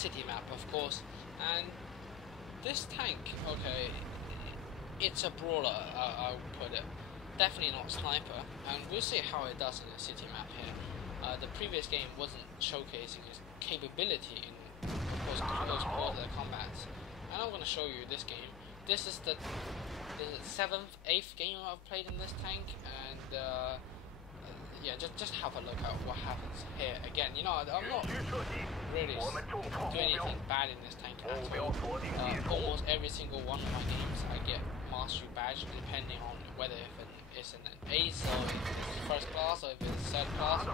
city map, of course. And this tank, okay, it's a brawler, I would put it. Definitely not sniper, and we'll see how it does in a city map here. The previous game wasn't showcasing its capability in, of course, close quarter combats, and I'm going to show you this game. This is the 7th, 8th game I've played in this tank, and yeah, just have a look at what happens here. Again, you know, I'm not really doing anything bad in this tank at all. Almost every single one of my games I get mastery badge, depending on whether if it's an ace or if it's first class or if it's third class.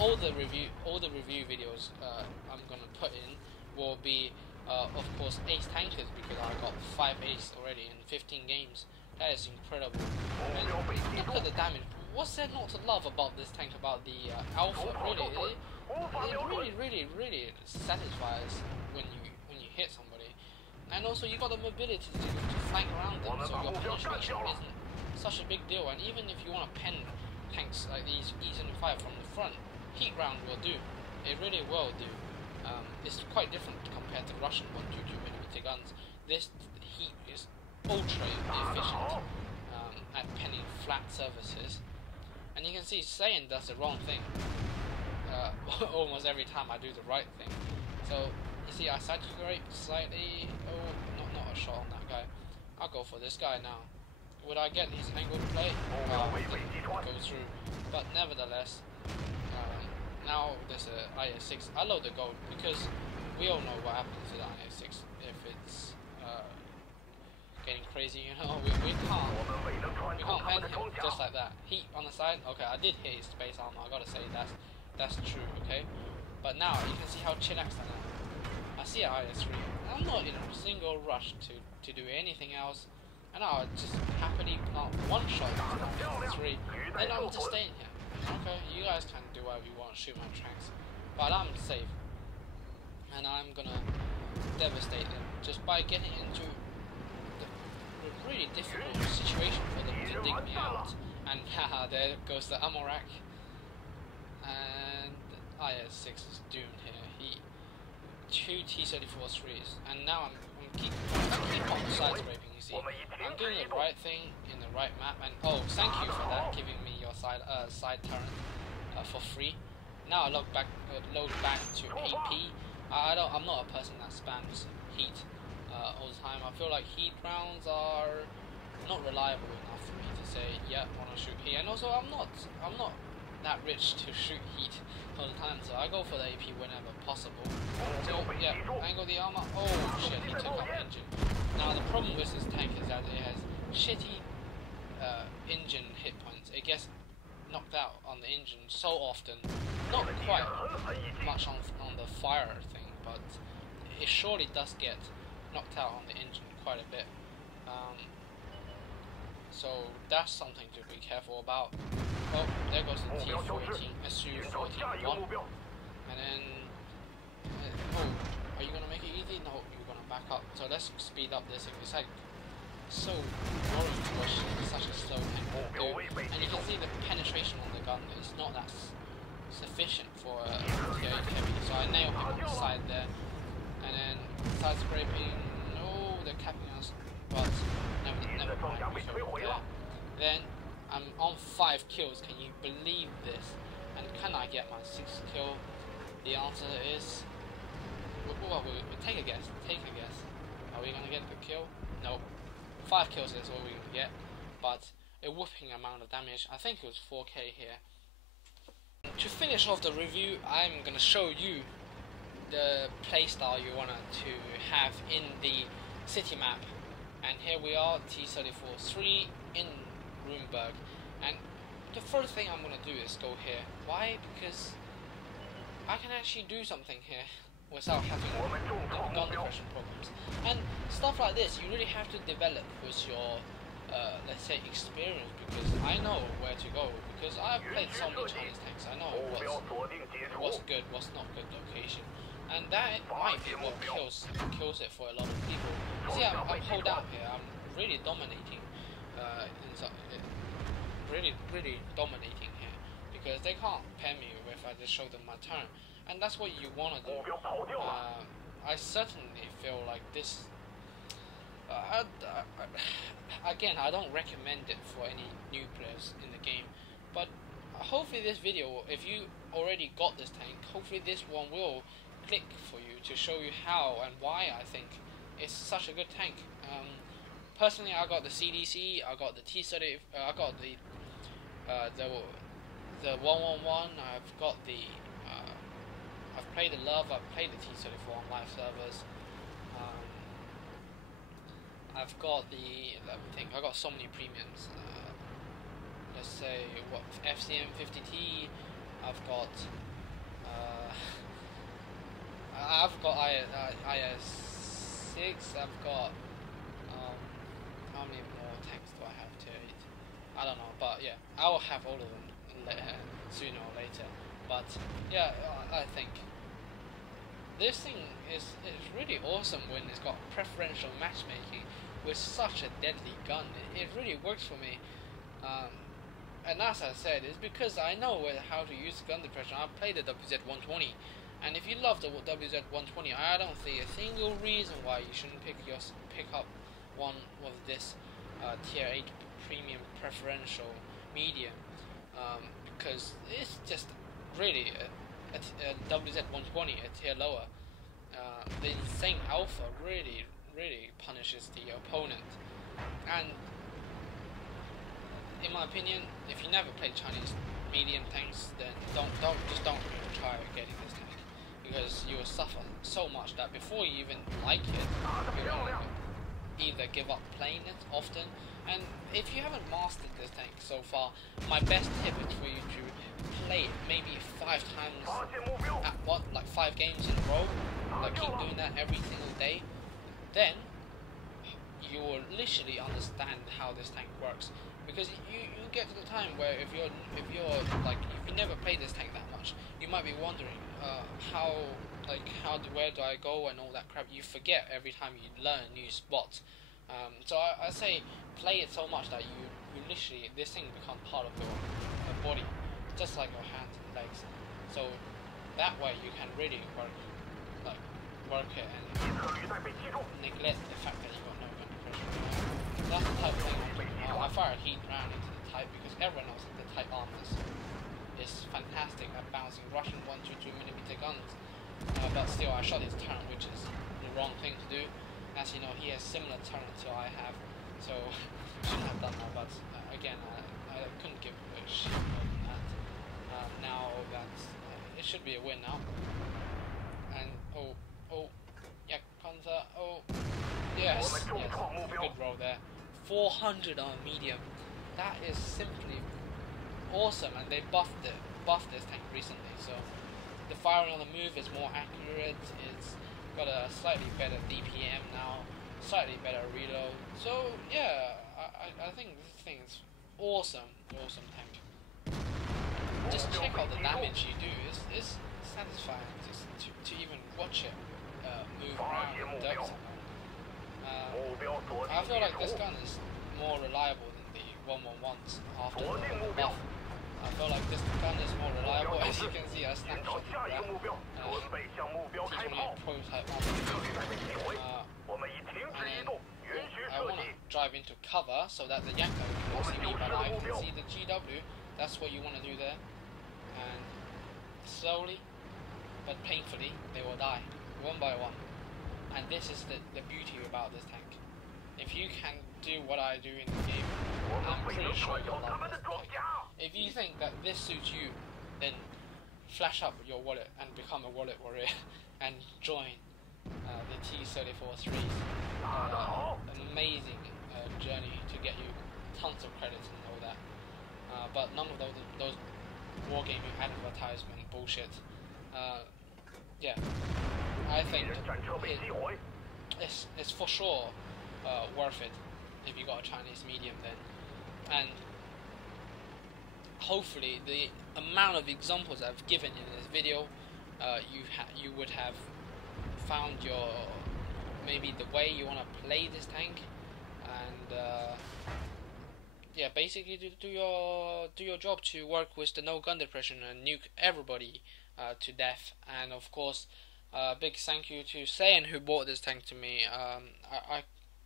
All the review videos I'm gonna put in will be of course ace tankers, because I got 5 ace already in 15 games. That is incredible. And look at the damage. What's there not to love about this tank, about the alpha? Really, it really satisfies when you hit somebody. And also you got the mobility to flank around them, so your penetration isn't such a big deal. And even if you want to pen tanks like these E75 from the front, heat round will do. It really will do. It's quite different compared to Russian 122mm guns. This heat is ultra efficient at penning flat surfaces. And you can see Saiyan does the wrong thing almost every time I do the right thing. So you see I side scrape slightly. Oh, not a shot on that guy. I'll go for this guy now. Would I get his angle to play? Didn't go through. But nevertheless, now there's a IS-6. I load the gold because we all know what happens to the IS-6 if it's getting crazy, you know. We can't pen him just like that. Heat on the side. Okay, I did hit his space armor. I gotta say that's true. Okay, but now you can see how chillaxed I am. I see an IS-3. I'm not in a single rush to do anything else, and I'll just happily plant one shot into the 3. Then I'm just staying here. Okay, you guys can do whatever you want, shoot my tanks, but I'm safe, and I'm gonna devastate them just by getting into a really difficult situation for them to dig me out. And haha, there goes the ammo rack. And IS-6 is doomed here. 2 T-34-3s, and now I'm keep on side scraping. You see, I'm doing the right thing in the right map. And oh, thank you for that, giving me your side turret for free. Now I load back to AP. I'm not a person that spams heat all the time. I feel like heat rounds are not reliable enough for me to say, yeah, I want to shoot heat. And also, I'm not that rich to shoot heat all the time, so I go for the AP whenever possible. So yeah, angle the armor. Oh shit, he took up engine. Now the problem with this tank is that it has shitty engine hit points. It gets knocked out on the engine so often. Not quite much on the fire thing, but it surely does get knocked out on the engine quite a bit. So that's something to be careful about. Oh, there goes the T-14, SU-14-1. And then, oh, are you gonna make it easy? No, you're gonna back up. So let's speed up this. It's like so boring to watch such a slow tank do. And you can see the penetration on the gun is not that sufficient for a T-8 heavy. So I nail him on the side there. And then side scraping. No, they're capping us, but never mind. So, yeah. Then I'm on 5 kills. Can you believe this? And can I get my 6th kill? The answer is, well, take a guess. Are we gonna get the kill? No. 5 kills is all we're gonna get, but a whooping amount of damage. I think it was 4k here. To finish off the review, I'm gonna show you the playstyle you want to have in the city map. And here we are, T-34-3 in Runeberg. And the first thing I'm going to do is go here. Why? Because I can actually do something here without having the gun depression problems. And stuff like this, you really have to develop with your, let's say, experience, because I know where to go, because I've played so many Chinese tanks. I know what's good, what's not good location. And that might be what kills it for a lot of people. See, I'm hold out here. I'm really dominating, really dominating here, because they can't pen me if I just show them my turn, and that's what you want to do. I certainly feel like this. Again, I don't recommend it for any new players in the game, but hopefully this video, if you already got this tank, hopefully this one will click for you to show you how and why I think it's such a good tank. Personally, I got the CDC, I got the T-30, I got the 111. I've got the I've played the Love, I've played the T-34 on live servers. I've got the, let me think, I got so many premiums. Let's say what, FCM 50T. I've got IS6. I've got how many more tanks do I have? Tier 8. I don't know, but yeah, I will have all of them sooner or later. But yeah, I think this thing is really awesome when it's got preferential matchmaking with such a deadly gun. It really works for me. And as I said, it's because I know how to use gun depression. I've played the WZ-120, and if you love the WZ-120, I don't see a single reason why you shouldn't pick up one of this tier 8 premium preferential medium, because it's just really a WZ-120, a tier lower. The insane alpha really punishes the opponent, and in my opinion, if you never played Chinese medium tanks, then don't even try getting this tank, because you will suffer so much that before you even like it, you will either give up playing it often. And if you haven't mastered this tank so far, my best tip is for you to play it maybe 5 times at what, like 5 games in a row, like keep doing that every single day. Then you will literally understand how this tank works. Because you get to the time where if you never played this tank that much, you might be wondering where do I go and all that crap. You forget every time you learn new spots. So I say play it so much that you literally, this thing becomes part of your body, just like your hands and legs. So that way you can really work it and neglect the fact that you got no gun depression. That's the type of thing I'm doing. I fire a heat round into the Type because everyone knows that the Type armors is fantastic at bouncing Russian 122mm guns. But still, I shot his turret, which is the wrong thing to do. As you know, he has similar turret to I have, so shouldn't have done that. But again, I couldn't give a shit more than that. Now that it should be a win now. And yeah, Panzer. Yes, good roll there. 400 on medium. That is simply awesome, and they buffed this tank recently, so the firing on the move is more accurate. It's got a slightly better DPM now, slightly better reload. So yeah, I think this thing is awesome tank. Just check out the damage you do. It's satisfying to even watch it move around in dirt somewhere. I feel like this gun is more reliable than the 111s after the buff. I feel like this gun is more reliable. As you can see, I snapshot that T-34 prototype and then I want to drive into cover so that the Yanko can see me, but I can see the GW. That's what you want to do there. And slowly but painfully they will die, one by one. And this is the beauty about this tank. If you can do what I do in the game, I'm pretty sure you'll love this tank. If you think that this suits you, then flash up your wallet and become a wallet warrior and join the T-34-3. An amazing journey to get you tons of credits and all that. But none of those wargaming advertisement bullshit. Yeah, I think it's for sure worth it if you got a Chinese medium then. And hopefully the amount of examples I've given in this video, you would have found maybe the way you want to play this tank, and yeah, basically do your job to work with the no gun depression and nuke everybody to death. And of course, Big thank you to Sayan who bought this tank to me.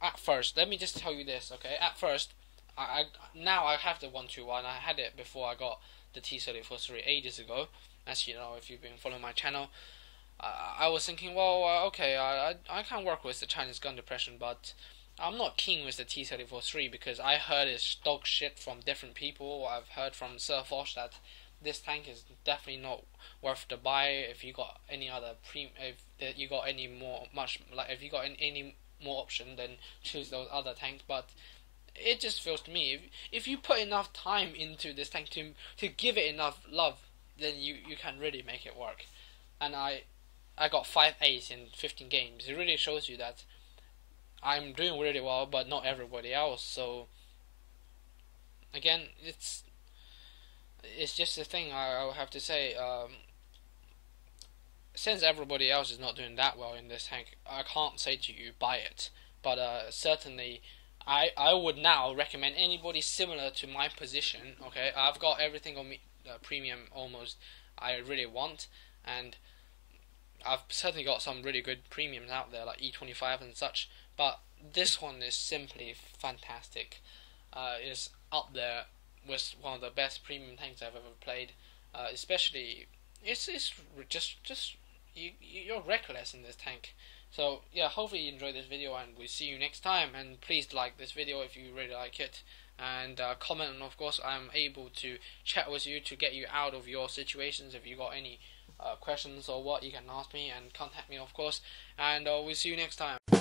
At first, let me just tell you this, okay? At first, now I have the 121. I had it before I got the T-34-3 ages ago. As you know, if you've been following my channel, I was thinking, well, okay, I can work with the Chinese gun depression, but I'm not keen with the T-34-3 because I heard it's dog shit from different people. I've heard from Sir Foch that this tank is definitely not worth the buy. If you got any other if you got any more if you got any more option, then choose those other tanks. But it just feels to me, if you put enough time into this tank to give it enough love, then you can really make it work. And I got 5 A's in 15 games. It really shows you that I'm doing really well, but not everybody else. So again, it's just a thing I'll have to say. Since everybody else is not doing that well in this tank, I can't say to you buy it. But certainly, I would now recommend anybody similar to my position. Okay, I've got everything on me, premium almost I really want, and I've certainly got some really good premiums out there like E25 and such. But this one is simply fantastic. It's up there with one of the best premium tanks I've ever played. Especially, it's just you're reckless in this tank. So yeah, hopefully you enjoyed this video, and we'll see you next time. And please like this video if you really like it, and comment. And of course, I'm able to chat with you to get you out of your situations. If you got any questions or what, you can ask me and contact me, of course. And we'll see you next time.